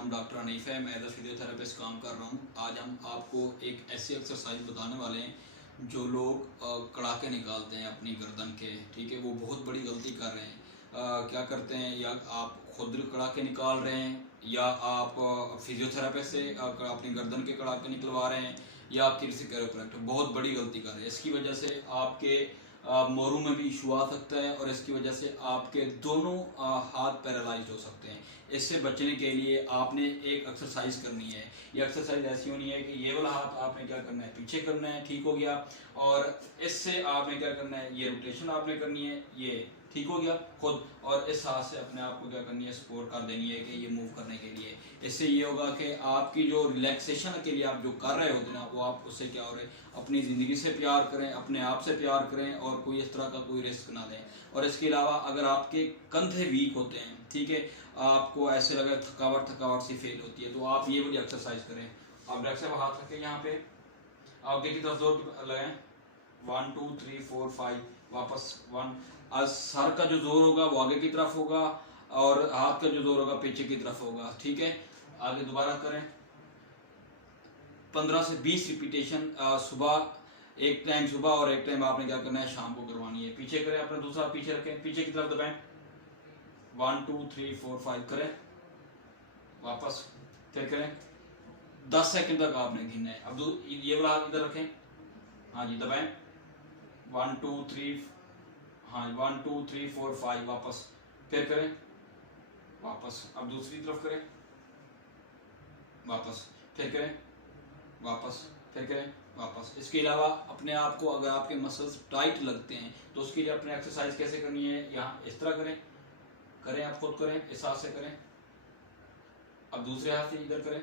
नाम डॉक्टर हनीफ है। मैं एज अ फिजियोथेरेपिस्ट काम कर रहा हूँ। आज हम आपको एक ऐसी एक्सरसाइज बताने वाले हैं जो लोग कड़ाके निकालते हैं अपनी गर्दन के, ठीक है, वो बहुत बड़ी गलती कर रहे हैं। क्या करते हैं, या आप खुद कड़ाके निकाल रहे हैं या आप फिजियोथेरेपिस्ट से अपनी गर्दन के कड़ाके निकलवा रहे हैं या आप किसी कैरोप्रैक्टर, बहुत बड़ी गलती कर रहे हैं। इसकी वजह से आपके मोरू में भी इशू आ सकता है और इसकी वजह से आपके दोनों हाथ पैरालाइज हो सकते हैं। इससे बचने के लिए आपने एक एक्सरसाइज करनी है। ये एक्सरसाइज ऐसी होनी है कि ये वाला हाथ आपने क्या करना है, पीछे करना है, ठीक हो गया। और इससे आपने क्या करना है, ये रोटेशन आपने करनी है, ये ठीक हो गया खुद। और इस हाथ से अपने आप को क्या करनी है, सपोर्ट कर देनी है कि ये मूव करने के लिए। इससे ये होगा कि आपकी जो रिलैक्सेशन के लिए आप जो कर रहे होते हैं ना, वो आप उससे क्या हो रहे हैं, अपनी ज़िंदगी से प्यार करें, अपने आप से प्यार करें और कोई इस तरह का कोई रिस्क ना लें। और इसके अलावा अगर आपके कंधे वीक होते हैं, ठीक है, आपको ऐसे लगे थकावट सी फील होती है, तो आप ये वाली एक्सरसाइज करें। आप डायरेक्ट से हाथ रखें यहाँ पे, आगे की तरफ जोर लगाएं, 1 2 3 4 5, वापस 1। सर का जो जोर होगा वो आगे की तरफ होगा और हाथ का जो जोर होगा पीछे की तरफ होगा, ठीक है। आगे दोबारा करें, 15 से 20 रिपीटेशन सुबह एक टाइम, सुबह और एक टाइम आपने क्या करना है, शाम को करवानी है। पीछे करें, अपना दूसरा पीछे रखें, पीछे की तरफ दबाएं, 1 2 3 4 5 करें, वापस फिर करें, 10 सेकंड तक आपने गिनना है। अब ये वाला हाथ इधर रखें, हाँ जी, दबाएं, 1 2 3, हाँ 1 2 3 4 5, वापस फिर करें, वापस। अब दूसरी तरफ करें, वापस फिर करें, वापस फिर करें, वापस। इसके अलावा अपने आप को, अगर आपके मसल्स टाइट लगते हैं तो उसके लिए अपने एक्सरसाइज कैसे करनी है, यहाँ इस तरह करें, आप खुद करें, इस हाथ से करें, अब दूसरे हाथ से इधर करें,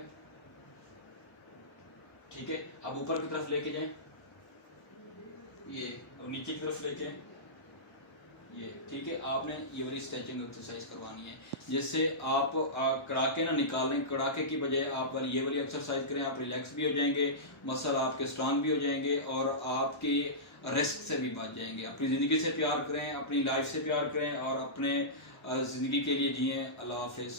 ठीक है। अब ऊपर की तरफ लेके जाएं, ये, अब नीचे की तरफ लेके ये, ठीक है। आपने ये वाली स्ट्रेचिंग एक्सरसाइज करवानी है जिससे आप कड़ाके ना निकालें, कड़ाके की बजाय आप वाली ये वाली एक्सरसाइज करें। आप रिलैक्स भी हो जाएंगे, मसल आपके स्ट्रांग भी हो जाएंगे और आपकी रिस्क से भी बच जाएंगे। अपनी ज़िंदगी से प्यार करें, अपनी लाइफ से प्यार करें और अपने ज़िंदगी के लिए जिएं। अल्लाह हाफिज़।